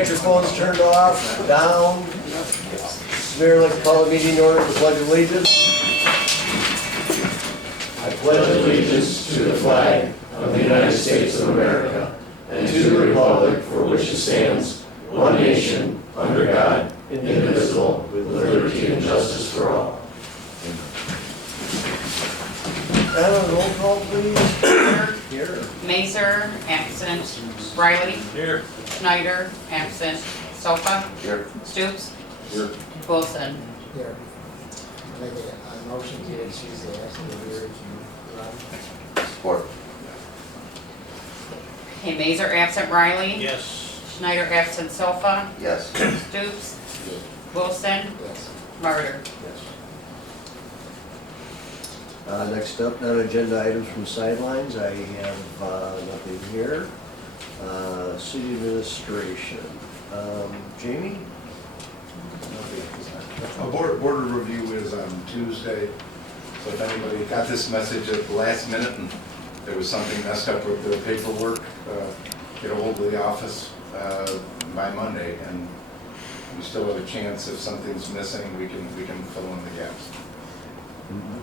got your phones turned off, down. Mayor, like to call the meeting in order to pledge allegiance. I pledge allegiance to the flag of the United States of America and to the republic for which it stands, one nation, under God, indivisible, with liberty and justice for all. Anna, roll call please. Here. Mazer, absent. Riley. Here. Schneider, absent. Sofa. Here. Stoops. Here. Wilson. Here. Make a motion to excuse the absence of Weir and Support. Okay, Mazer, absent. Riley. Yes. Schneider, absent. Sofa. Yes. Stoops. Wilson. Yes. Murder. Next up, non-agenda items from sidelines. I have nothing here. City administration. Jamie? Board review is on Tuesday, so if anybody got this message at the last minute and there was something messed up with the paperwork, get a hold of the office by Monday, and we still have a chance if something's missing, we can fill in the gaps.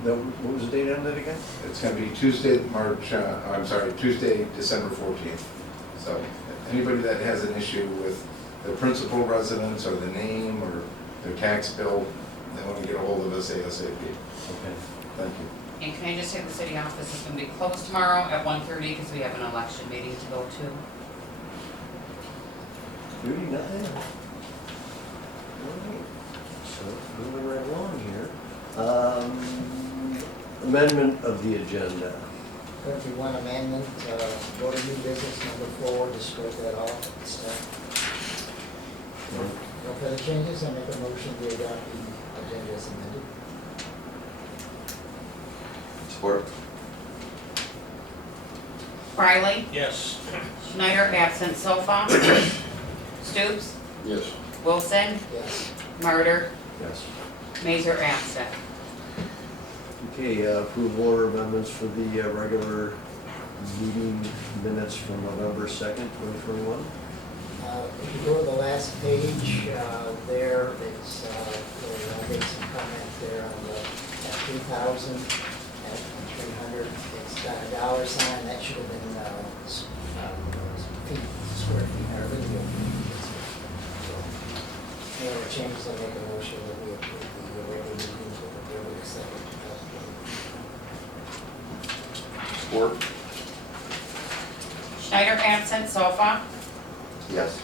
What was the date on that again? It's going to be Tuesday, Tuesday, December 14th. So anybody that has an issue with the principal residence or the name or their tax bill, they want to get a hold of us ASAP. Okay. Thank you. And can I just say the city office is going to be closed tomorrow at 1:30 because we have an election meeting to go to. Judy, nothing? Alright. So, moving right along here. Amendment of the agenda. Going to be one amendment, go to new business number 4, just strike that off at this time. No further changes, I make a motion to adopt the agenda as amended. Support. Riley. Yes. Schneider, absent. Sofa. Stoops. Yes. Wilson. Yes. Murder. Yes. Mazer, absent. Okay, approval order amendments for the regular meeting minutes from November 2nd, 2021. If you go to the last page, there, it's, I'll make some comment there on the 3,000 and 300. It's got a dollar sign, that should have been feet, square feet, or linear feet. So, any other changes, I'll make a motion that we approve the regular meetings with the board accepted. Support. Schneider, absent. Sofa. Yes.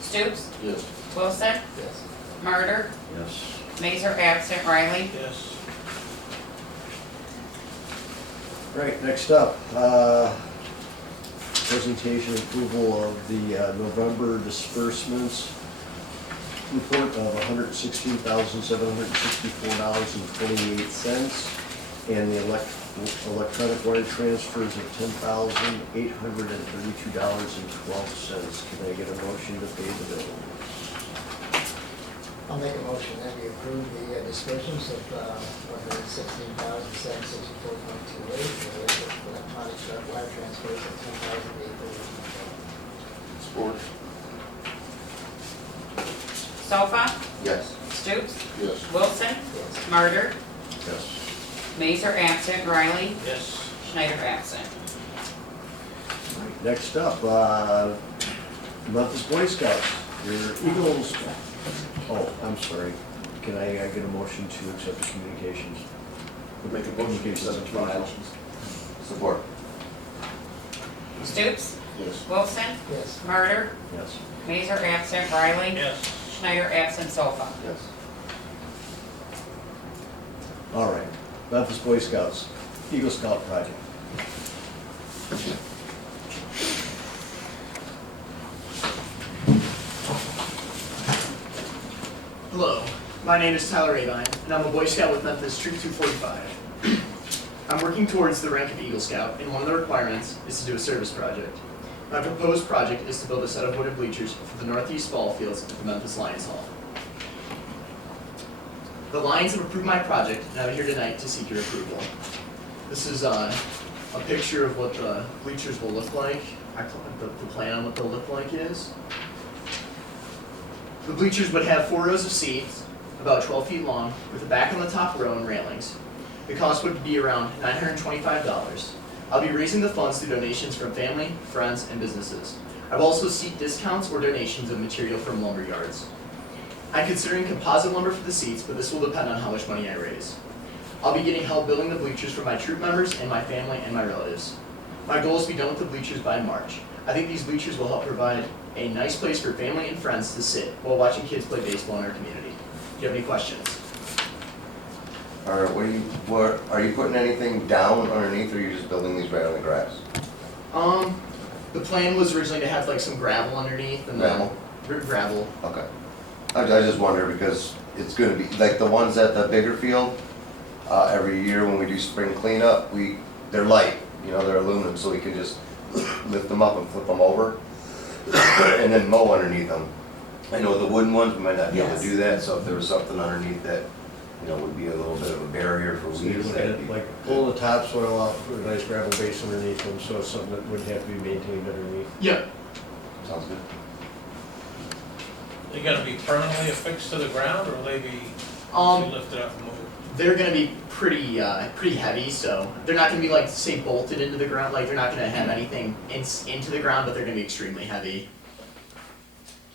Stoops. Yes. Wilson. Yes. Murder. Yes. Mazer, absent. Riley. Yes. Right, next up, presentation approval of the November disbursements report of $116,764.28 and the electronic wire transfers of $10,832.12. Can I get a motion to pay the bill? I'll make a motion that we approve the disbursements of $116,764.28 for electronic wire transfers of $10,832. Support. Sofa. Yes. Stoops. Yes. Wilson. Yes. Murder. Yes. Mazer, absent. Riley. Yes. Schneider, absent. Right, next up, Memphis Boy Scouts, your Eagles. Oh, I'm sorry. Can I get a motion to accept the communications? Make a motion to accept the communications. Support. Stoops. Yes. Wilson. Yes. Murder. Yes. Mazer, absent. Riley. Yes. Schneider, absent. Sofa. Yes. All right, Memphis Boy Scouts, Eagle Scout Project. Hello, my name is Tyler Avine, and I'm a Boy Scout with Memphis Troop 245. I'm working towards the rank of Eagle Scout, and one of the requirements is to do a service project. My proposed project is to build a set of wooded bleachers for the northeast ball fields at the Memphis Lions Hall. The Lions have approved my project, and I'm here tonight to seek your approval. This is a picture of what the bleachers will look like. The plan on what they'll look like is. The bleachers would have 4 rows of seats, about 12 feet long, with a back on the top row and railings. The cost would be around $925. I'll be raising the funds through donations from family, friends, and businesses. I will also seek discounts or donations of material from lumber yards. I'm considering composite lumber for the seats, but this will depend on how much money I raise. I'll be getting help building the bleachers for my troop members and my family and my relatives. My goal is to be done with the bleachers by March. I think these bleachers will help provide a nice place for family and friends to sit while watching kids play baseball in our community. Do you have any questions? All right, what are you putting anything down underneath, or are you just building these right on the grass? The plan was originally to have like some gravel underneath and then gravel. Okay. I just wonder because it's gonna be, like the ones at the bigger field, every year when we do spring cleanup, they're light, you know, they're aluminum, so we can just lift them up and flip them over and then mow underneath them. I know the wooden ones, we might not be able to do that, so if there was something underneath that, you know, would be a little bit of a barrier for So you're weeds. looking that'd at be like good. pulling the topsoil off, put a nice gravel base underneath them, so it's something that wouldn't have to be maintained underneath. Yep. Sounds good. They gonna be permanently affixed to the ground, or will they be lifted up and moved? They're gonna be pretty heavy, so they're not gonna be like say bolted into the ground. Like they're not gonna have anything into the ground, but they're gonna be extremely heavy.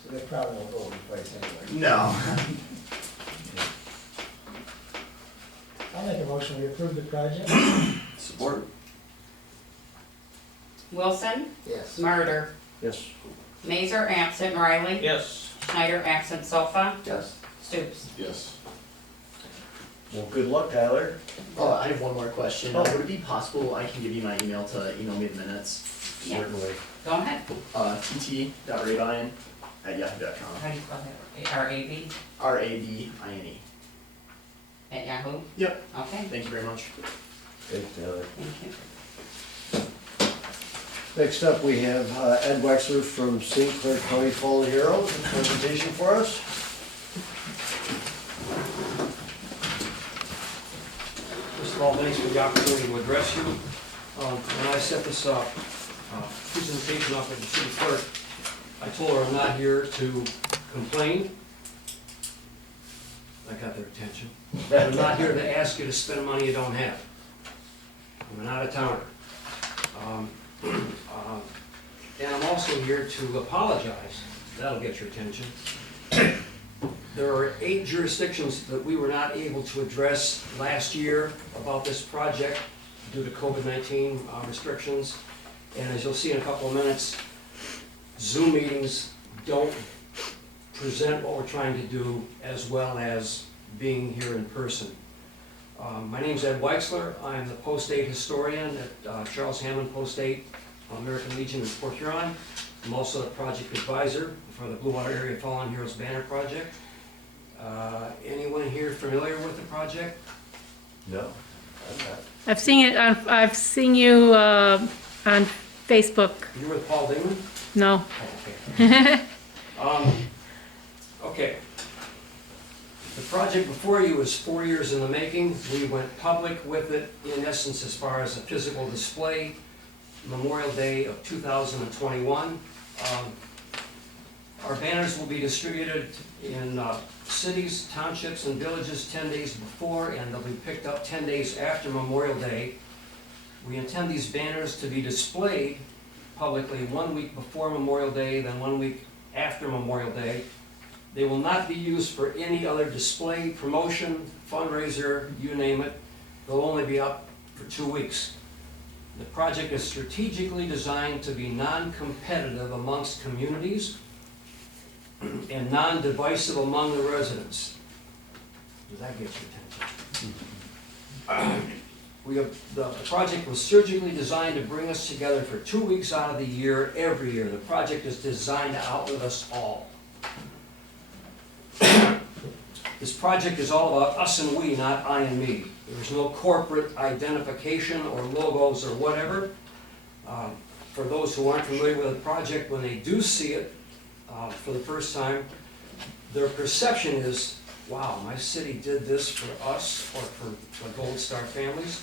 So they probably won't go in place anyway. No. I'll make a motion, we approve the project? Support. Wilson, Yes. Murder, Yes. Mazer absent, Riley. Yes. Schneider absent, Sofa, Yes. Stoops. Yes. Well, good luck, Tyler. Oh, I have one more question. Oh. Would it be possible I can give you my email to email me the minutes? Yeah. Certainly. Go ahead. tt.rabine@yahoo.com. How do you spell that? R-A-B RABINE. at Yahoo? Yep. Okay, Thank you very much. Thanks, Tyler. thank you. Next up, we have Ed Wexler from St. Clair County Fallen Hero, with a presentation for us. First of all, thanks for the opportunity to address you. When I set this presentation up at the city clerk, I told her I'm not here to complain. I got their attention. I'm not here to ask you to spend money you don't have. I'm an out-of-towner. And I'm also here to apologize. That'll get your attention. There are 8 jurisdictions that we were not able to address last year about this project due to COVID-19 restrictions. And as you'll see in a couple of minutes, Zoom meetings don't present what we're trying to do as well as being here in person. My name's Ed Wexler. I'm the Post-8 historian at Charles Hammond Post-8, American Legion in Port Huron. I'm also the project advisor for the Blue Water Area Fallen Heroes Banner Project. Anyone here familiar with the project? No, I'm not. I've seen it on, I've seen you on Facebook. You're with Paul Damon? No. Oh, okay. Okay. The project before you is 4 years in the making. We went public with it, in essence, as far as a physical display, Memorial Day of 2021. Our banners will be distributed in cities, townships, and villages 10 days before, and they'll be picked up 10 days after Memorial Day. We intend these banners to be displayed publicly 1 week before Memorial Day, then 1 week after Memorial Day. They will not be used for any other display, promotion, fundraiser, you name it. They'll only be up for 2 weeks. The project is strategically designed to be non-competitive amongst communities and non-divisive among the residents. Does that get your attention? The project was surgically designed to bring us together for 2 weeks out of the year, every year. The project is designed to outlive us all. This project is all about us and we, not I and me. There's no corporate identification or logos or whatever. For those who aren't familiar with the project, when they do see it for the first time, their perception is, wow, my city did this for us or for the Gold Star families.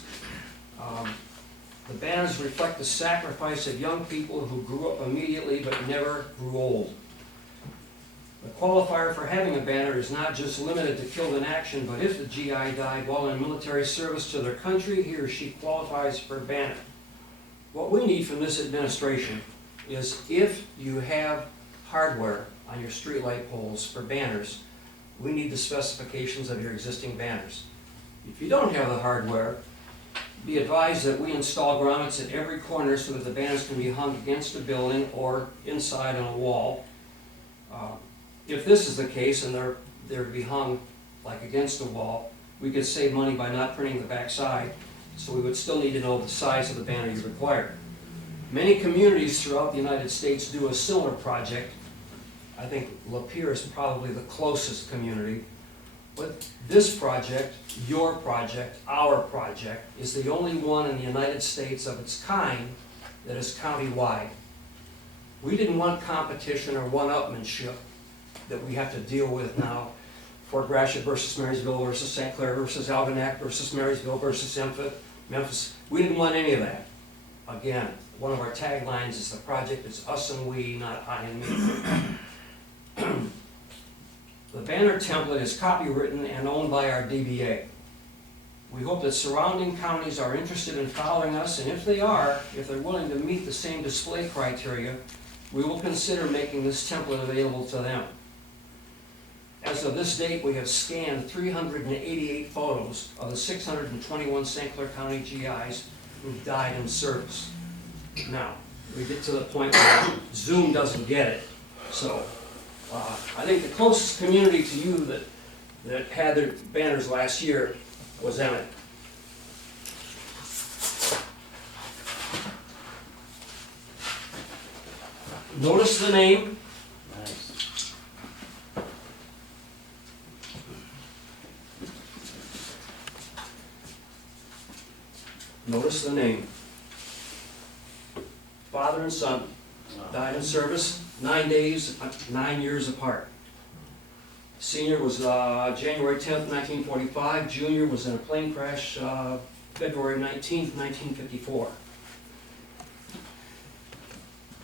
The banners reflect the sacrifice of young people who grew up immediately but never grew old. The qualifier for having a banner is not just limited to killed in action, but if the GI died while in military service to their country, he or she qualifies for a banner. What we need from this administration is if you have hardware on your streetlight poles for banners, we need the specifications of your existing banners. If you don't have the hardware, be advised that we install grommets at every corner so that the banners can be hung against a building or inside on a wall. If this is the case and they're to be hung like against the wall, we could save money by not printing the back side, so we would still need to know the size of the banner you require. Many communities throughout the United States do a similar project. I think Lapeer is probably the closest community. But this project, your project, our project, is the only one in the United States of its kind that is county-wide. We didn't want competition or one-upmanship that we have to deal with now. Fort Gratiot versus Marysville versus St. Clair versus Algonac versus Marysville versus Memphis. We didn't want any of that. Again, one of our taglines is the project is us and we, not I and me. The banner template is copywritten and owned by our DBA. We hope that surrounding counties are interested in following us, and if they are, if they're willing to meet the same display criteria, we will consider making this template available to them. As of this date, we have scanned 388 photos of the 621 St. Clair County GIs who died in service. Now, we get to the point where Zoom doesn't get it, so I think the closest community to you that had their banners last year was Emmett. Notice the name. Nice. Notice the name. Father and son died in service, 9 days, 9 years apart. Senior was January 10th, 1945. Junior was in a plane crash February 19th, 1954.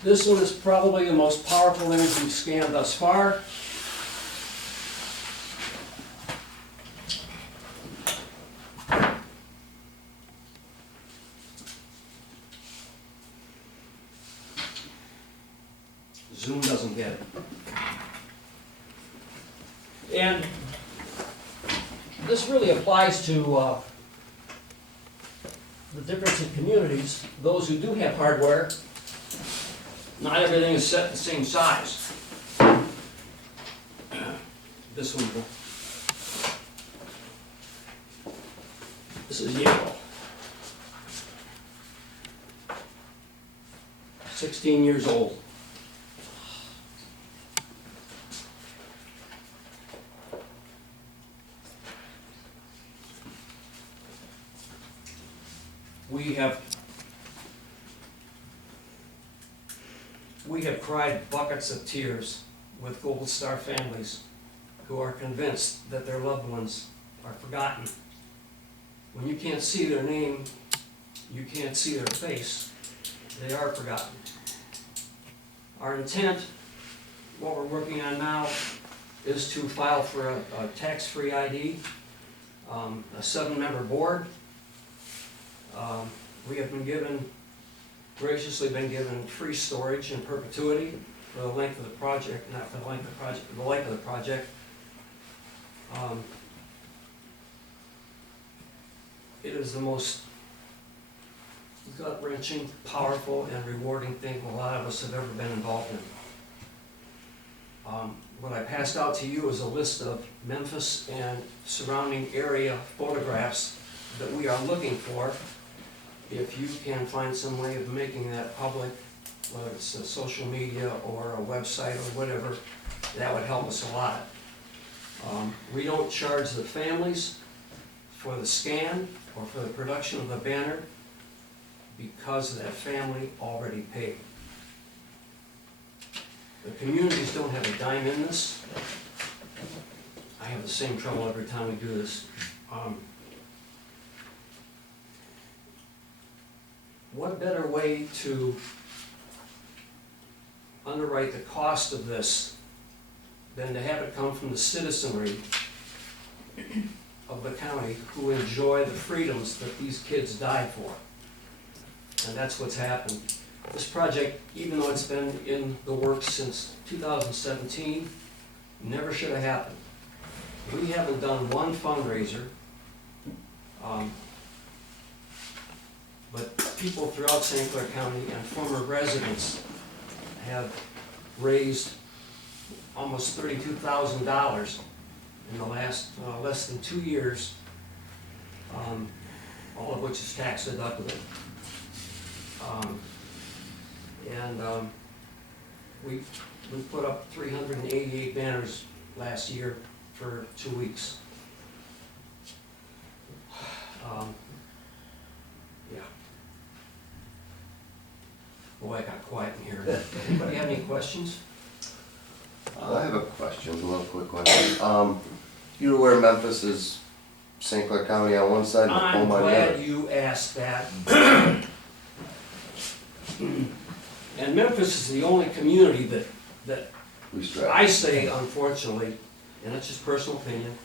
This one is probably the most powerful image we've scanned thus far. Zoom doesn't get it. And this really applies to the difference in communities. Those who do have hardware, not everything is set the same size. This one, this is yellow. 16 years old. We have cried buckets of tears with Gold Star families who are convinced that their loved ones are forgotten. When you can't see their name, you can't see their face, they are forgotten. Our intent, what we're working on now, is to file for a tax-free ID, a 7-member board. We have graciously been given free storage in perpetuity for the length of the project, not for the length of the project, for the life of the project. It is the most gut-wrenching, powerful, and rewarding thing a lot of us have ever been involved in. What I passed out to you is a list of Memphis and surrounding area photographs that we are looking for. If you can find some way of making that public, whether it's a social media or a website or whatever, that would help us a lot. We don't charge the families for the scan or for the production of the banner because that family already paid. The communities don't have a dime in this. I have the same trouble every time we do this. What better way to underwrite the cost of this than to have it come from the citizenry of the county who enjoy the freedoms that these kids died for. And that's what's happened. This project, even though it's been in the works since 2017, never should have happened. We haven't done one fundraiser, but people throughout St. Clair County and former residents have raised almost $32,000 in the last less than 2 years, all of which is tax deductible. We put up 388 banners last year for 2 weeks. Yeah. Boy, I got quiet in here. Anybody have any questions? I have a question, a little quick question. You're aware Memphis is St. Clair County on one side and I'm Macomb on the glad other? you asked that. And Memphis is the only community that We strive. I say, unfortunately, and it's just personal opinion,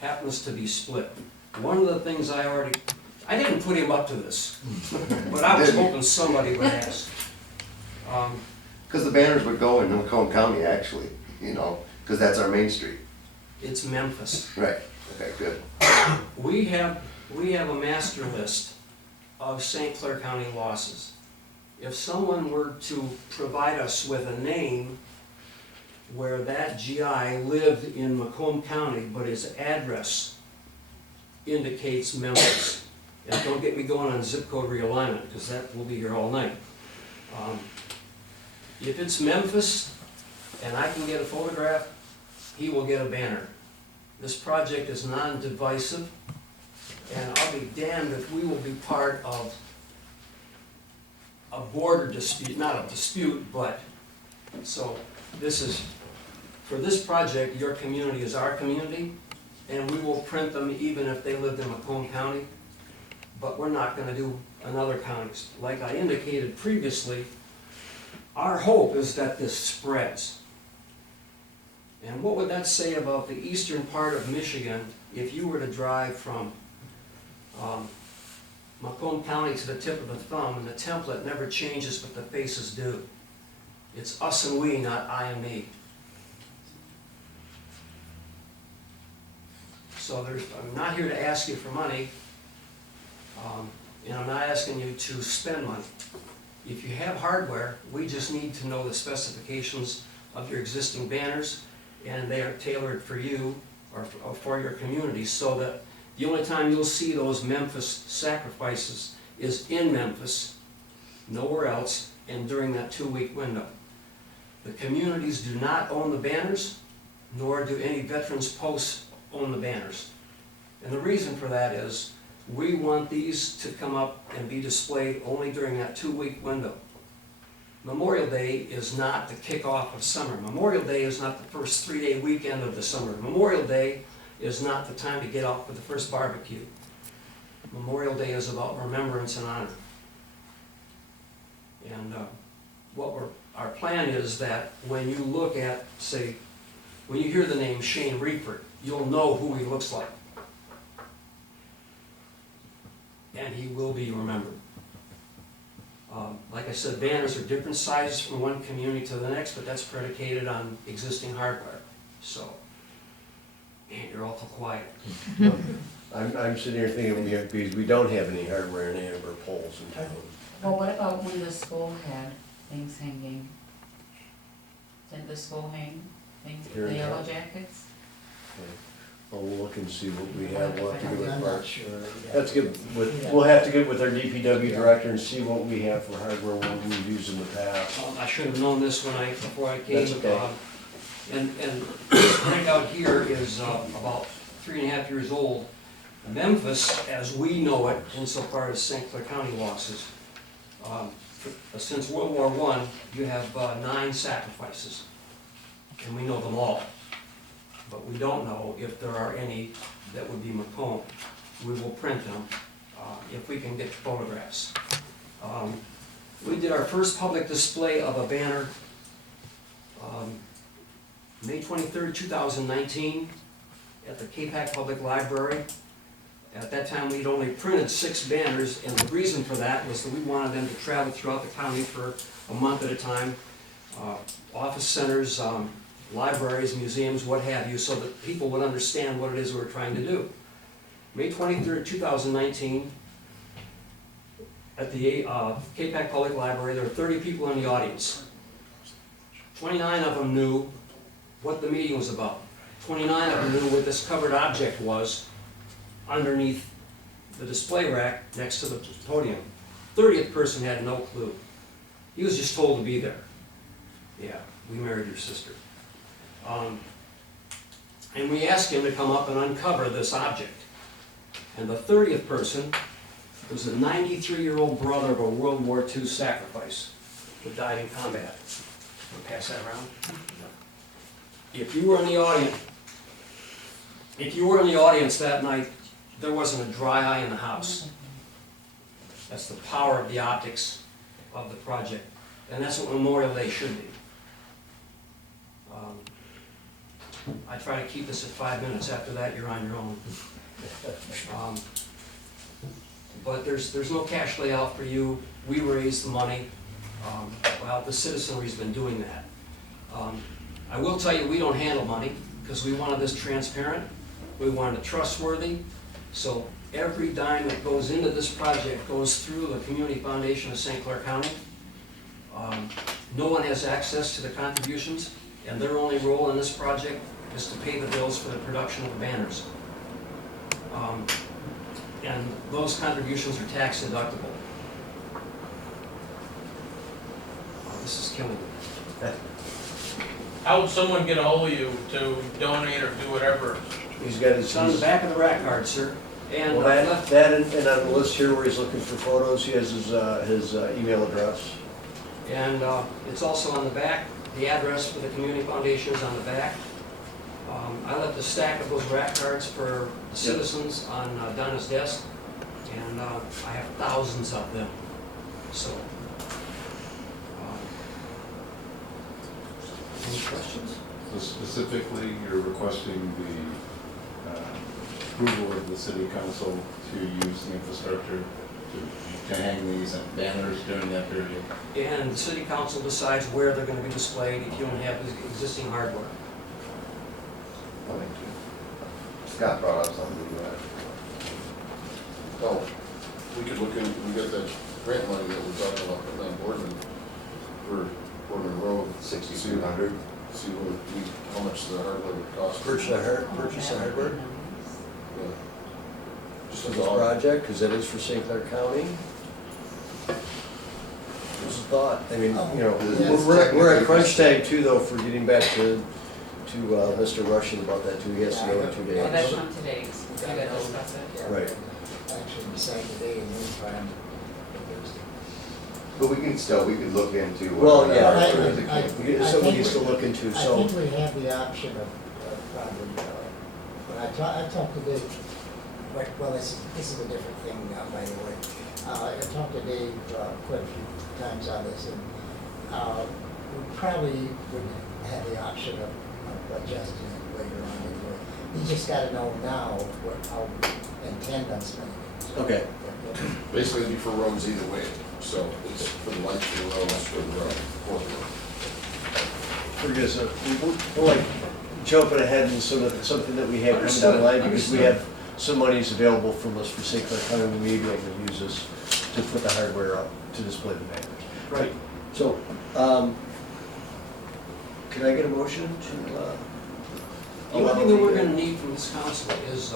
happens to be split. One of the things I didn't put him up to this, but I was hoping somebody would ask. Because the banners would go in Macomb County, actually, you know, because that's our main street. It's Memphis. Right, okay, good. We have a master list of St. Clair County losses. If someone were to provide us with a name where that GI lived in Macomb County, but his address indicates Memphis, and don't get me going on zip code realignment, because that will be here all night. If it's Memphis, and I can get a photograph, he will get a banner. This project is non-divisive, and I'll be damned if we will be part of a border dispute, not a dispute, but, so this is, for this project, your community is our community, and we will print them even if they lived in Macomb County, but we're not gonna do another counties. Like I indicated previously, our hope is that this spreads. And what would that say about the eastern part of Michigan if you were to drive from Macomb County to the tip of the thumb, and the template never changes but the faces do? It's us and we, not I and me. So I'm not here to ask you for money, and I'm not asking you to spend money. If you have hardware, we just need to know the specifications of your existing banners, and they are tailored for you or for your community, so that the only time you'll see those Memphis sacrifices is in Memphis, nowhere else, and during that 2-week window. The communities do not own the banners, nor do any veterans posts own the banners. And the reason for that is we want these to come up and be displayed only during that 2-week window. Memorial Day is not the kickoff of summer. Memorial Day is not the first 3-day weekend of the summer. Memorial Day is not the time to get out for the first barbecue. Memorial Day is about remembrance and honor. And our plan is that when you look at, say, when you hear the name Shane Reifert, you'll know who he looks like. And he will be remembered. Like I said, banners are different sizes from one community to the next, but that's predicated on existing hardware. So, man, you're awful quiet. I'm sitting here thinking, because we don't have any hardware in any of our poles in town. Well, what about when the school had things hanging? Did the school hang things, Here the in yellow town? jackets? I'll look and see what we have, we'll have to get with I'm not parts. sure. That's good, we'll have to get with our DPW director and see what we have for hardware, what we've used in the past. I should have known this before I came. That's okay. And this breakout here is about 3.5 years old. Memphis, as we know it, insofar as St. Clair County losses, since World War I, you have 9 sacrifices, and we know them all. But we don't know if there are any that would be Macomb. We will print them if we can get photographs. We did our first public display of a banner May 23rd, 2019, at the K-Pac Public Library. At that time, we'd only printed 6 banners, and the reason for that was that we wanted them to travel throughout the county for a month at a time. Office centers, libraries, museums, what have you, so that people would understand what it is we were trying to do. May 23rd, 2019, at the K-Pac Public Library, there were 30 people in the audience. 29 of them knew what the meeting was about. 29 of them knew what this covered object was underneath the display rack next to the podium. 30th person had no clue. He was just told to be there. Yeah, we married your sister. And we asked him to come up and uncover this object. And the 30th person was a 93-year-old brother of a World War II sacrifice who died in combat. We'll pass that around. If you were in the audience that night, there wasn't a dry eye in the house. That's the power of the optics of the project. And that's what Memorial Day should be. I try to keep this at 5 minutes. After that, you're on your own. But there's no cash layout for you. We raise the money. Well, the citizenry's been doing that. I will tell you, we don't handle money because we wanted this transparent. We wanted it trustworthy. So every dime that goes into this project goes through the Community Foundation of St. Clair County. No one has access to the contributions, and their only role in this project is to pay the bills for the production of the banners. And those contributions are tax deductible. This is killing me. How would someone get a hold of you to donate or do whatever? He's got his. It's on the back of the rack card, sir. And Well, that and on the list here where he's looking for photos, he has his email address. And it's also on the back. The address for the Community Foundation is on the back. I left a stack of those rack cards for the citizens on Donna's desk, and I have thousands of them. So, any questions? So specifically, you're requesting the approval of the city council to use the infrastructure to hang these banners during that period? And the city council decides where they're going to be displayed if you don't have the existing hardware. Scott brought up something. Oh, we could look in, we get that grant money that we're talking about, putting on Boardman, for Boardman Road. 6,200. See how much the hardware would cost. Purchase the hardware Yeah. Just for as this all. project, because it is for St. Clair County. Just a thought. I mean, you know, we're at crunch time too, though, for getting back to Mr. Russian about that too. He has to go in 2 days. Well, that's not today's, we gotta discuss it. Yeah, Right. Actually, decide today and then try and. But we can look into. Well, yeah, I- it's something needs to look into, I so. think we have the option of probably, when I talked to Dave, well, this is a different thing now, by the way. I talked to Dave quite a few times on this, and we probably would have the option of adjusting it later on anyway. You just gotta know now how we intend on spending it. Okay. Basically, it'd be for roads either way, so it's for the lights for the roads, for the road, for the road. Forget so we're like jumping ahead in something that we have coming down the line because we have some monies available from us for St. Clair County. We may be able to use this to put the hardware up to display the banners. Right. So, can I get a motion to? The only thing that we're going to need from this council is,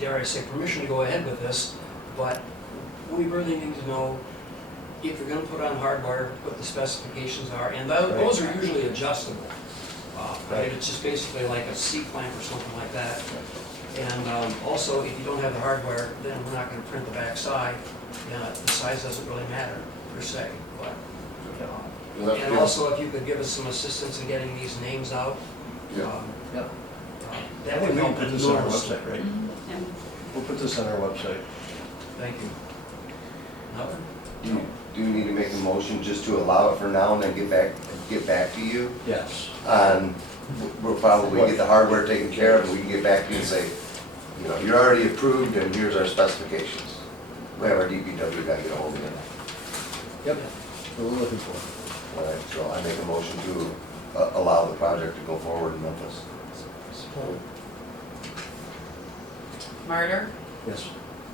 dare I say, permission to go ahead with this, but we really need to know if you're going to put on hardware, what the specifications are, and those are usually adjustable. Right? It's just basically like a C-clamp or something like that. And also, if you don't have the hardware, then we're not going to print the back side. The size doesn't really matter, per se. But, and also, if you could give us some assistance in getting these names out. Yeah. I That think would we can help put this on our enormously. website, right? And We'll put this on our website. Thank you. Nothing? do need to make a motion just to allow it for now and then get back to you. Yes. On, we'll probably get the hardware taken care of, and we can get back to you and say, you know, you're already approved and here's our specifications. We have our DPW guy get a hold of it. Yep, that's what we're looking for. All right, so I make a motion to allow the project to go forward in Memphis. Support. Martyr, Yes.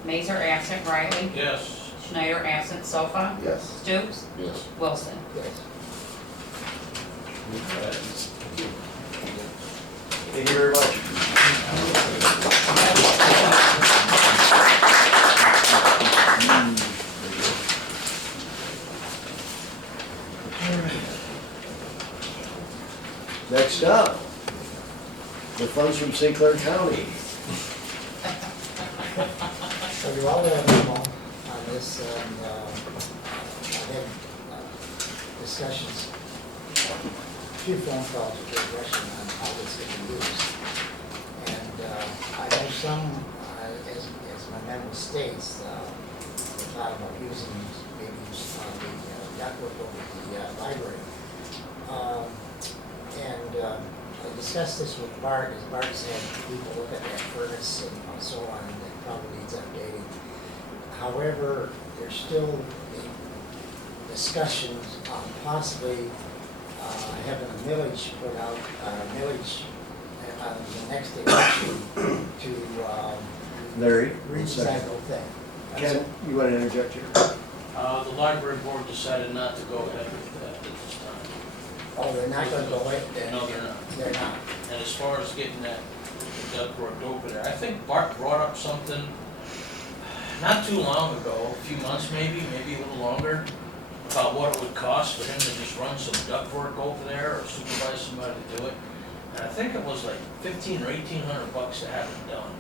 Mazer absent, Riley, Yes. Schneider absent, Sofa, Yes. Stoops, Yes. Wilson. Yes. Thank you very much. Next up, the funds from St. Clair County. So you all got a memo on this, and I had discussions, a few phone calls with the question on how this can be used. And I have some, as my memo states, we thought about using, maybe the ductwork over the library. I discussed this with Bart, as Bart's had people look at that furnace and so on, and it probably needs updating. However, there's still the discussions on possibly having a millage put out, millage on the next election to Larry? redesign the whole thing. Ken, you want to interject here? The library board decided not to go ahead with that at this time. Oh, they're not gonna go in, No, they're not. they're not. And as far as getting that ductwork over there, I think Bart brought up something not too long ago, a few months maybe a little longer, about what it would cost for him to just run some ductwork over there or supervise somebody to do it. And I think it was like $1,500 or $1,800 to have it done.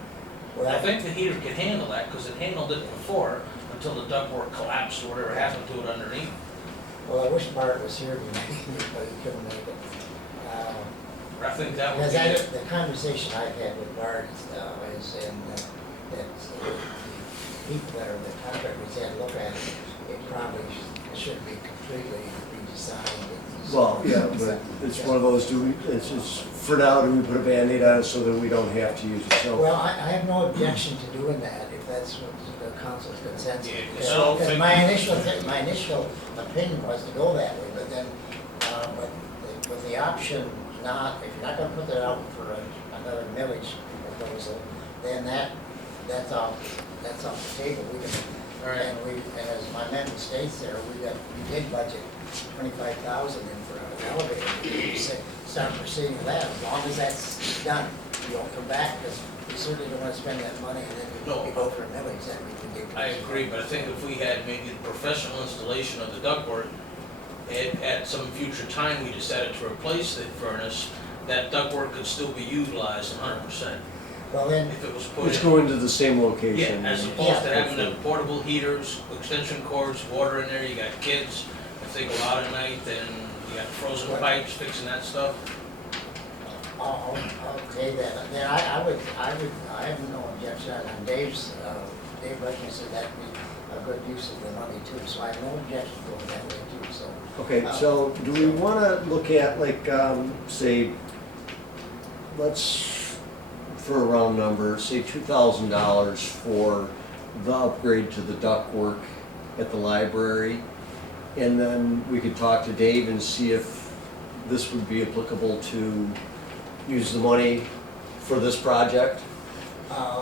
Well, I that- think the heater could handle that, because it handled it before, until the ductwork collapsed or whatever happened to it underneath. Well, I wish Bart was here tonight, but he couldn't make it. I think that would Because be, the conversation I've had with Bart is that the people that are the contractors had look at it, it probably should be completely redesigned. Well, yeah, but it's one of those, it's for now, do we put a Band-Aid on it so that we don't have to use it, so. Well, I have no objection to doing that, if that's what the council's consensus. Yeah, Because- I don't because think- my initial opinion was to go that way, but then, with the option not, if you're not gonna put that out for another millage proposal, then that's off the table. We can, all right, and as my memo states there, we did budget 25,000 in for an elevator. We say, start proceeding with that, as long as that's done, you don't come back, because we certainly don't wanna spend that money and then No. we go for a millage, that we can get. I agree, but I think if we had maybe the professional installation of the ductwork, at some future time, we decided to replace the furnace, that ductwork could still be utilized 100%. Well, then, If it was put It's in. going to the same location. Yeah, as opposed to having the portable heaters, extension cords, water in there, you got kids, if they go out at night, then you got frozen pipes, fixing that stuff. I'll okay then I have no objection on Dave's, Dave Rushing said that'd be a good use of the money too, so I have no objection going that way too, so. Okay, so do we want to look at like, say, let's, for a round number, say $2,000 for the upgrade to the ductwork at the library? And then we could talk to Dave and see if this would be applicable to use the money for this project?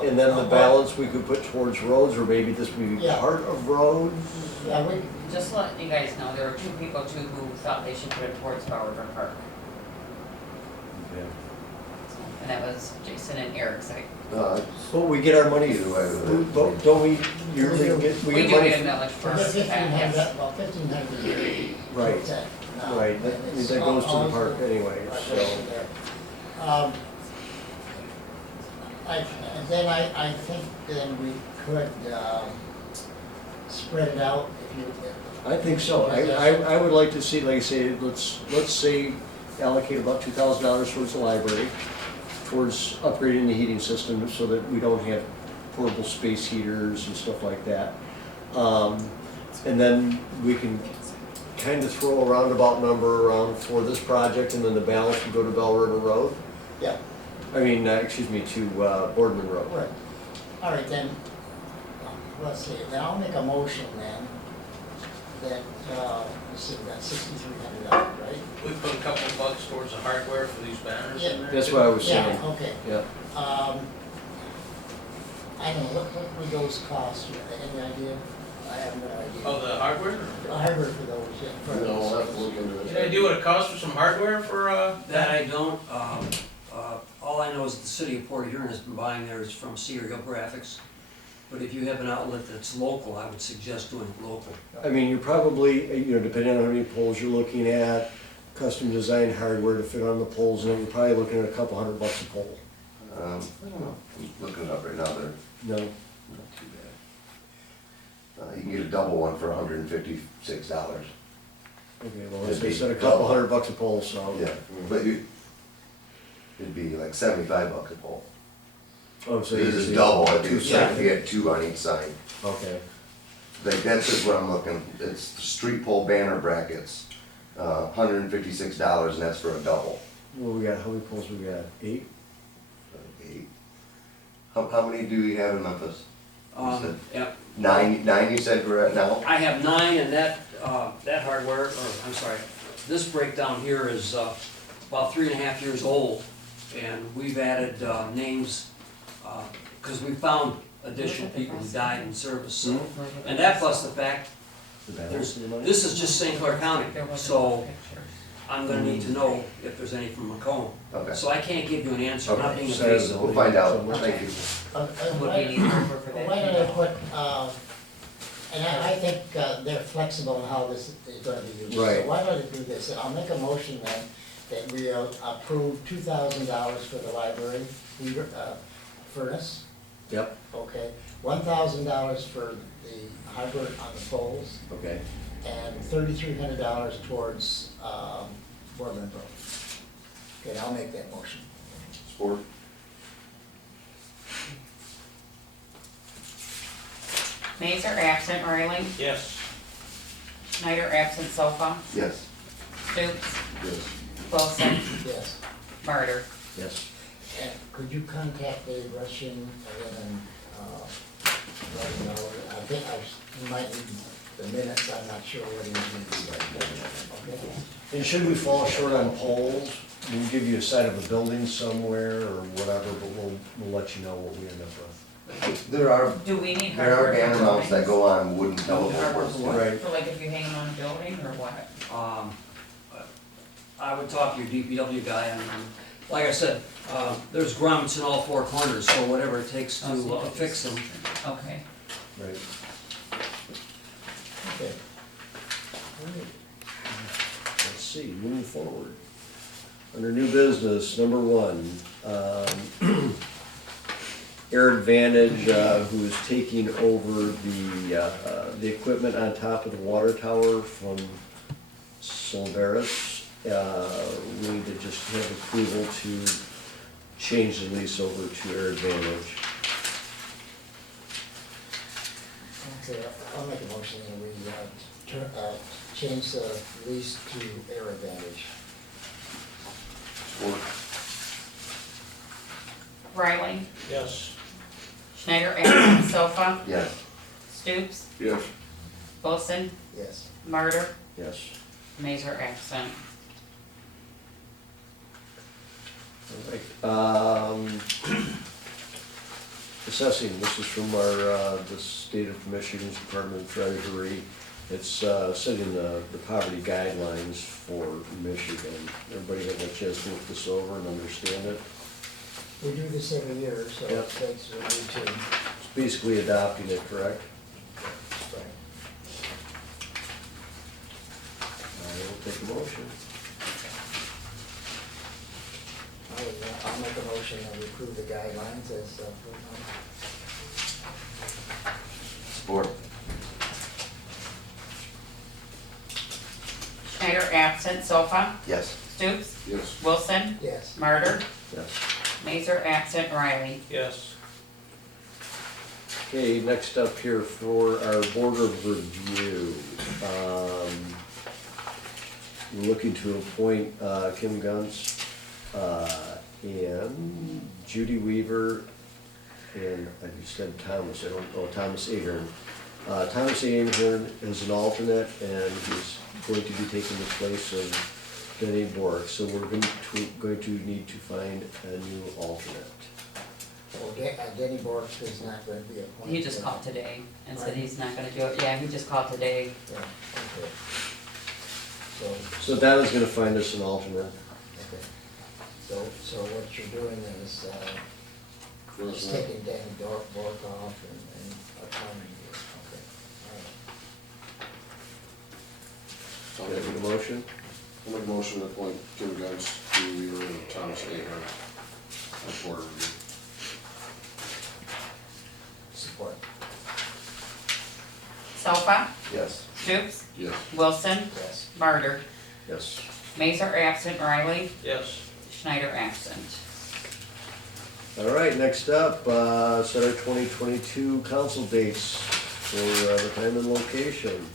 And then the balance we could put towards roads, or maybe this would be Yeah. part of roads? Yeah, we, Just to let you guys know, there were two people too who thought they should put it towards Bower Park. Okay. And that was Jason and Eric side. But we get our money, Either way with it. don't we usually get, We we do get money? get a millage for for $1,500, that. well, $1,500 a year. Right. That's it. No, Right, that and it's that goes to all- the park anyway, Right, so. goes to there. And then I think then we could, spread it out if you. I think so. I would like to see, like I say, let's say allocate about $2,000 towards the library, towards upgrading the heating system so that we don't have portable space heaters and stuff like that. And then we can kind of throw a roundabout number around for this project, and then the balance can go to Bell River Road? Yeah, I mean, excuse me, to Boardman Road. right. All right, then, let's see, then I'll make a motion then, that, let's see, we got $6,300, right? We put a couple of bucks towards the hardware for these banners in there. That's what I was saying. Yeah, okay. Yeah. I don't know, what would those cost, any idea? I have no idea. Oh, the hardware? Hardware for those, yeah. for No, I'll those. have to look into it. Any idea what it costs for some hardware for, That I don't, all I know is that the city of Port Huron has been buying theirs from Serial Graphics. But if you have an outlet that's local, I would suggest doing it local. I mean, you're probably, depending on how many poles you're looking at, custom designed hardware to fit on the poles, and you're probably looking at a couple $100 a pole. I don't know, I'm looking it up right now, they're No? not too bad. You can get a double one for $156. Okay, well, as I said, a couple $100 a pole, so. Yeah, but it'd be like $75 a pole. Oh, so This you're is saying double, it'd be, two if sides. you had two on each side. Okay, Like, that's just what I'm looking, it's street pole banner brackets, $156, and that's for a double. well, we got, how many poles we got? 8? Eight. How many do you have in Memphis? Yeah, Nine you said we're at now? I have 9, and that hardware, or, I'm sorry, this breakdown here is about 3.5 years old, and we've added names, because we found additional people who died in service, so. And that plus the fact, The balance of the money? this is just St. Clair County, There wasn't so pictures. I'm gonna need to know if there's any from Macomb. Okay, So I can't give you an answer, I'm not Okay. being So evasive. we'll find out, thank you. Would we need hardware for that? Why don't I put, and I think they're flexible in how this is gonna be used. Right. So why don't I do this, I'll make a motion then, that we approve $2,000 for the library furnace, Yep, okay? $1,000 for the hardware on the poles, okay. and $3,300 towards Boardman Road. Okay, I'll make that motion. Sport? Mazer absent, Riley. yes. Schneider absent, Sofa. Yes. Stoops. Yes. Wilson. Yes. Murder. Yes. And could you contact Dave Russian and let him know? I think you might need the minutes, I'm not sure what he's going to do right now. Okay? And should we fall short on poles, we'll give you a site of a building somewhere or whatever, but we'll let you know what we end up with. Do we need There are hardware? banner for mounts that buildings? go on wooden telephone Hardware poles. for what? Right. So like if you hang them on a building or what? I would talk to your DPW guy, and like I said, there's grommets in all 4 corners, so whatever it takes to fix them. Okay. Right. Okay. Let's see, moving forward. Under new business, number 1, Air Advantage, who is taking over the equipment on top of the water tower from Silveris. We need to just have approval to change the lease over to Air Advantage. Okay, I'll make a motion that we change the lease to Air Advantage. Sport? Riley. Yes. Schneider absent, Sofa. Yes. Stoops. Yes. Wilson. Yes. Murder. Yes. Mazer absent. All right. Assessing, this is from the State of Michigan's Department of Treasury. It's setting the poverty guidelines for Michigan. Everybody have a chance to look this over and understand it? We do this every year, so Yep. it takes, we need to. It's basically adopting it, correct? I will take a motion. I'll make a motion that we approve the guidelines as put on. Sport? Schneider absent, Sofa. Yes. Stoops. Yes. Wilson. Yes. Murder. Yes. Mazer absent, Riley. Yes. Okay, next up here for our board of review. We're looking to appoint Kim Guntz and Judy Weaver and I just said Thomas, I don't, oh, Thomas Ahern. Thomas Ahern is an alternate and he's going to be taking the place of Denny Bork. So we're going to need to find a new alternate. Well, Denny Bork is not going to be appointed. He just called today and said he's not gonna do it. Yeah, he just called today. Yeah, okay. So Donna's gonna find us an alternate. Okay. So what you're doing is, just taking Danny Bork off and appointing you, okay, all right. Can I get a motion? I'll make a motion to appoint Kim Guntz, Judy Weaver, and Thomas Ahern as board review. Support. Sofa, Yes. Stoops, Yes. Wilson, Yes. Martyr, Yes. Mazer absent, Riley, Yes. Schneider absent. All right, next up, set our 2022 council dates for the time and location.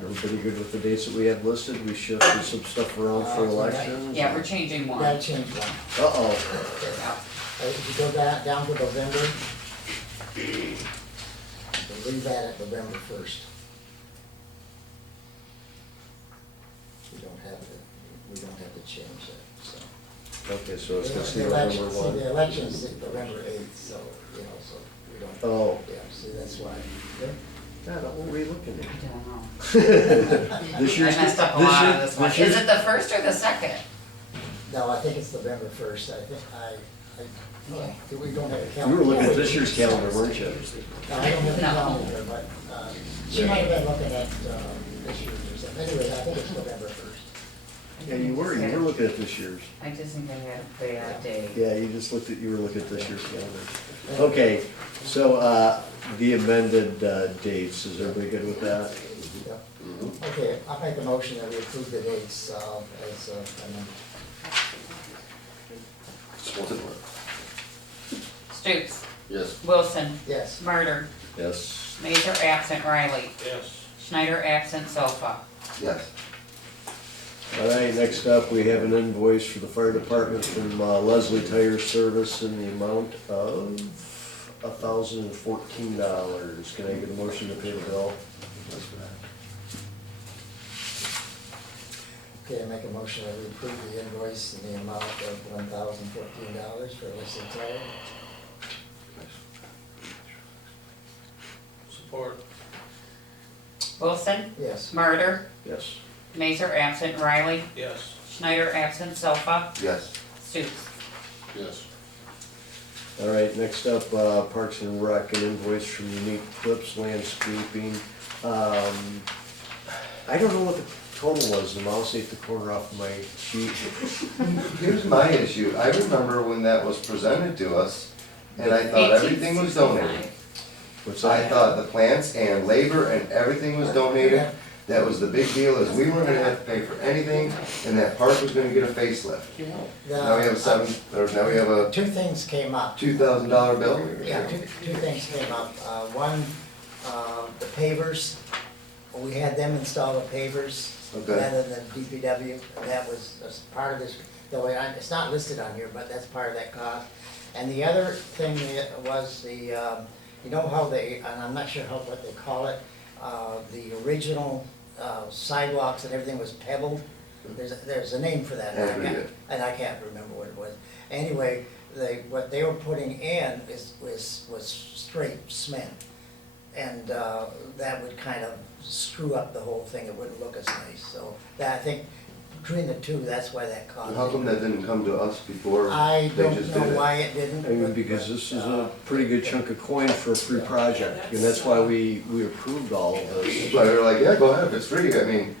Everybody good with the dates that we have listed? We shifted some stuff around for elections. Yeah, we're changing one. Gotta change one. Uh-oh. Yeah. If you go down to November, we'll leave that at November 1st. We don't have to change that, so. Okay, so it's gonna The stay election- November see, 1. the election's November 8th, so, so we don't, Oh, yeah, see, that's why. Yeah. God, what were we looking I at? don't know. This I year's. messed up a this lot year- of this one. this year's- Is it the first or the second? No, I think it's November 1st, we don't have a You calendar. were looking at this year's calendar, weren't you? No, I don't have a No. calendar, but, she might have been looking at, this year's or something, anyway, I think it's November 1st. Yeah, you were looking at this year's. I just think I had a bad day. Yeah, you were looking at this year's calendar. Okay, so, the amended, dates, is everybody good with that? Yep. Okay, I'll make a motion that we approve the dates, as, amended. Support. Stoops, Yes. Wilson, Yes. Martyr, Yes. Mazer absent, Riley, Yes. Schneider absent, Sofa. Yes. All right, next up, we have an invoice for the fire department from Leslie Tire Service in the amount of $1,014. Can I get a motion to pay the bill? Okay, I make a motion that we approve the invoice in the amount of $1,014 for Leslie Tire. Support. Wilson, Yes. Martyr, Yes. Mazer absent, Riley, Yes. Schneider absent, Sofa, Yes. Stoops. Yes. All right, next up, Parks and Rec, an invoice from Unique Clips Landscaping. I don't know what the total was, the mouse ate the corner off my sheet. Here's my issue. I remember when that was presented to us, and I thought everything was donated. What's I that? thought the plants and labor and everything was donated. That was the big deal, is we weren't gonna have to pay for anything, and that park was gonna get a facelift. Now we have now we have a Two things came up. $2,000 bill. Yeah, two things came up. One, the pavers, we had them install the pavers Okay. rather than DPW. That was part of this, though it's not listed on here, but that's part of that cost. And the other thing was the, you know how they, and I'm not sure what they call it, the original sidewalks and everything was pebbled. There's a name for that, and I can't remember what it was. Anyway, what they were putting in was straight cement. And that would kind of screw up the whole thing, it wouldn't look as nice. So that, I think, between the two, that's why that caused. How come that didn't come to us before? I they don't just know did it? why it didn't. I mean, but- because this is a pretty good chunk of coin for a free project, and that's why we approved all of this. But they're like, yeah, go ahead, if it's free. I mean,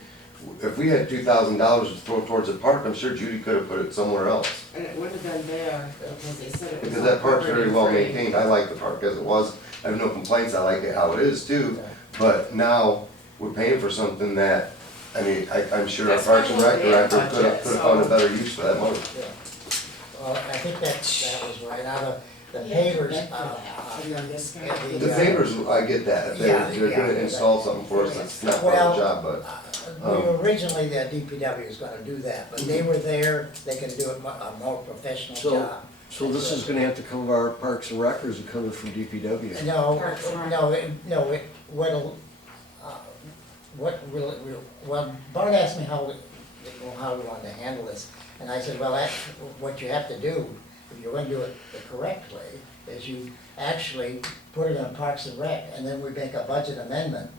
if we had $2,000 to throw towards the park, I'm sure Judy could have put it somewhere else. And it would have been there, because they said it was. Because that park's very already well free. maintained. I like the park as it was. I have no complaints. I like it how it is too. But now we're paying for something that, I mean, I'm sure our That's Parks and not Rec what they director budget, could have found a so- better use for that money. Yeah. Well, I think that was right. Now, The You have to pavers, bid for that, for your discount. The pavers, I get that, Yeah, they're gonna yeah. install something for us, that's not part of the job, but, Originally, the DPW was gonna do that, but they were there, they can do it a more professional So- job. So this is gonna have to come to our Parks and Rec, or is it coming from DPW? No, Parks and Rec. what will, well, Bart asked me how we wanted to handle this, and I said, well, that's, what you have to do, if you're gonna do it the correct way, is you actually put it in Parks and Rec, and then we make a budget amendment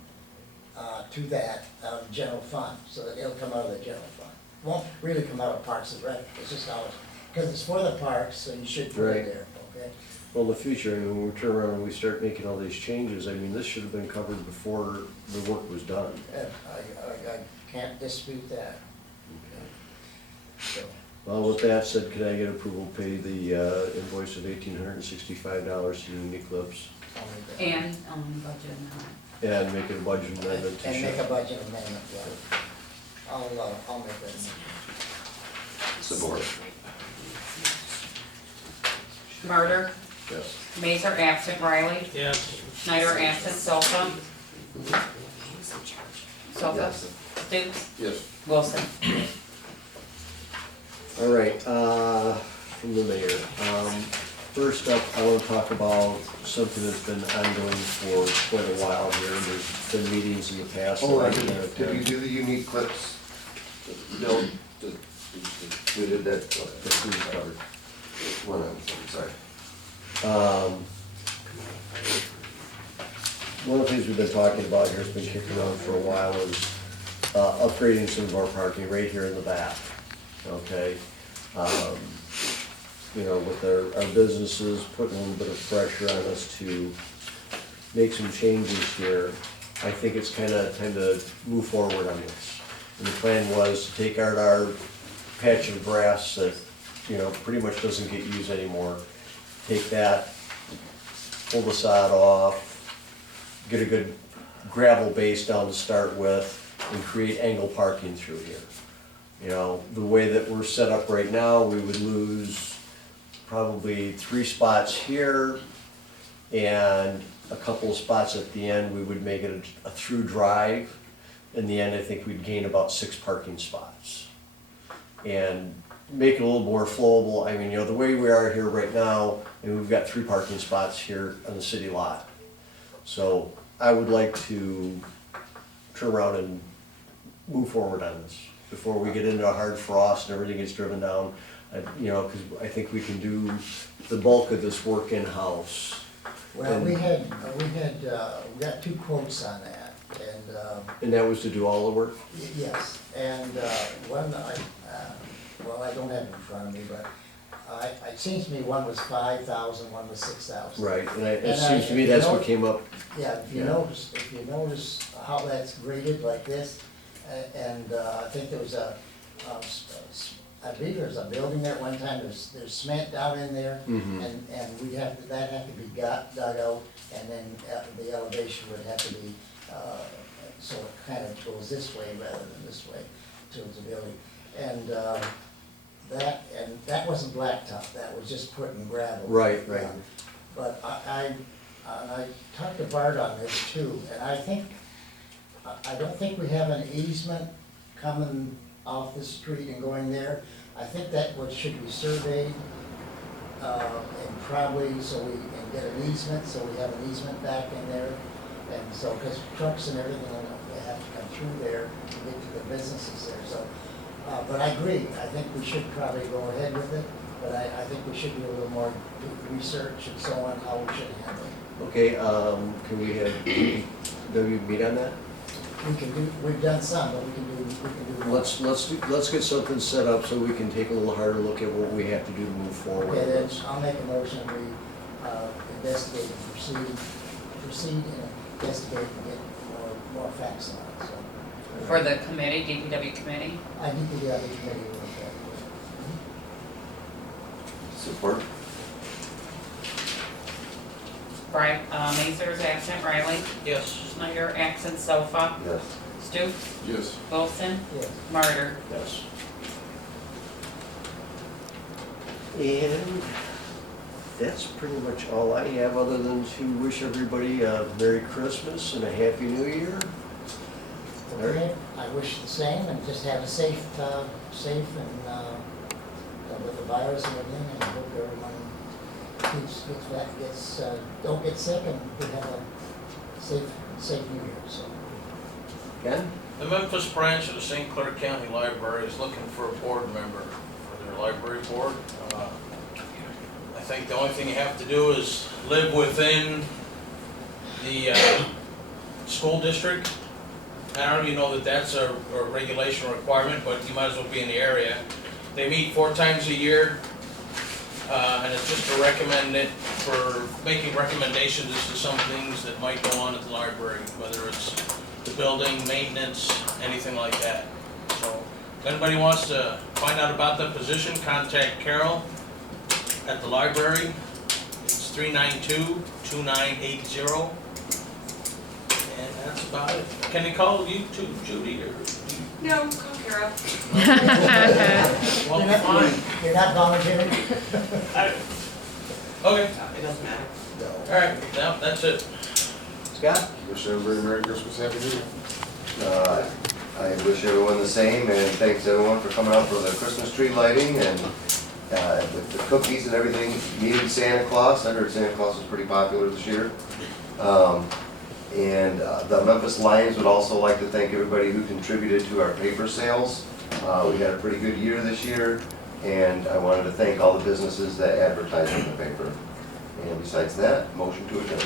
to that, general fund, so that it'll come out of the general fund. Won't really come out of Parks and Rec, it's just how it's, because it's for the parks, so you should put Right. it there, okay? Well, in the future, I mean, when we turn around and we start making all these changes, I mean, this should have been covered before the work was done. I can't dispute that. So, Well, with that said, can I get approval to pay the invoice of $1,865 to Union Eclipse I'll make that. And, budget amendment. and make it a budget amendment to And make a show? budget amendment, yeah. I'll make that amendment. support. Murder, Yes. Mazer absent, Riley, Yes. Schneider absent, Sofa. Sofa, Yes. Stutes, Yes. Wilson. All right, from the mayor. First up, I want to talk about something that's been ongoing for quite a while here. There's been meetings in the past. Oh, that did I've been you attending. do the unique clips? No, we did that, That's who's covered. one, I'm sorry. One of the things we've been talking about here has been kicking around for a while is upgrading some of our parking right here in the back, okay? You know, with our businesses putting a little bit of pressure on us to make some changes here, I think it's kind of time to move forward on this. And the plan was to take out our patch of grass that, you know, pretty much doesn't get used anymore, take that, pull the sod off, get a good gravel base down to start with, and create angle parking through here. You know, the way that we're set up right now, we would lose probably 3 spots here, and a couple of spots at the end, we would make it a through drive. In the end, I think we'd gain about 6 parking spots. And make it a little more flowable. I mean, you know, the way we are here right now, and we've got 3 parking spots here on the city lot. So I would like to turn around and move forward on this before we get into a hard frost and everything gets driven down. You know, because I think we can do the bulk of this work in-house. Well, we got 2 quotes on that, and, And that was to do all the work? yes, and, one, well, I don't have it in front of me, but it seems to me one was 5,000, one was 6,000. Right, and it And seems to me that's what came up. Yeah, if you notice how that's graded like this, and I think there was I believe there was a building there at one time, there's cement down in there, Mhm. and that had to be dug out, and then the elevation would have to be, so it kind of goes this way rather than this way towards the building. And that wasn't blacktop, that was just putting gravel. Right, right. down. But I talked to Bart on this too, and I don't think we have an easement coming off the street and going there. I think that should be surveyed, and probably so we can get an easement, so we have an easement back in there. And so, because trucks and everything, they have to come through there to get to the businesses there, so. But I agree, I think we should probably go ahead with it, but I think we should do a little more research and so on, how we should handle it. Okay, can we have DPW meet on that? We've done some, but we can do more. Let's get something set up so we can take a little harder look at what we have to do to move forward. Okay, then I'll make a motion, we investigate and proceed and investigate and get more facts on it, so. For the committee, DPW committee, I think the other committee will look at Support? Mazer's absent, Riley, Yes. Schneider absent, Sofa, Yes. Stutes, Yes. Wilson, it. Yes. Martyr. Yes. And that's pretty much all I have, other than to wish everybody a Merry Christmas and a Happy New Year. Okay, I wish the same, and just have a safe and with the virus and everything, and I hope everyone don't get sick, and we have a safe New Year, so. Ken? The Memphis branch of the St. Clair County Library is looking for a board member for their library board. I think the only thing you have to do is live within the school district. I don't even know that that's a regulation requirement, but you might as well be in the area. They meet 4 times a year, and it's just to recommend it for making recommendations as to some things that might go on at the library, whether it's the building, maintenance, anything like that. So if anybody wants to find out about the position, contact Carol at the library. It's 392-2980. And that's about it. Can they call you too, Judy, or? No, call Kara. Well, fine. You're not volunteering? Okay, It doesn't matter. all right, now, that's it. Scott? Wish everybody Merry Christmas, Happy New Year. I wish everyone the same, and thanks everyone for coming out for the Christmas tree lighting and with the cookies and everything, meeting Santa Claus. I heard Santa Claus was pretty popular this year. And the Memphis Lions would also like to thank everybody who contributed to our paper sales. We had a pretty good year this year, and I wanted to thank all the businesses that advertise in the paper. And besides that, motion to adjourn.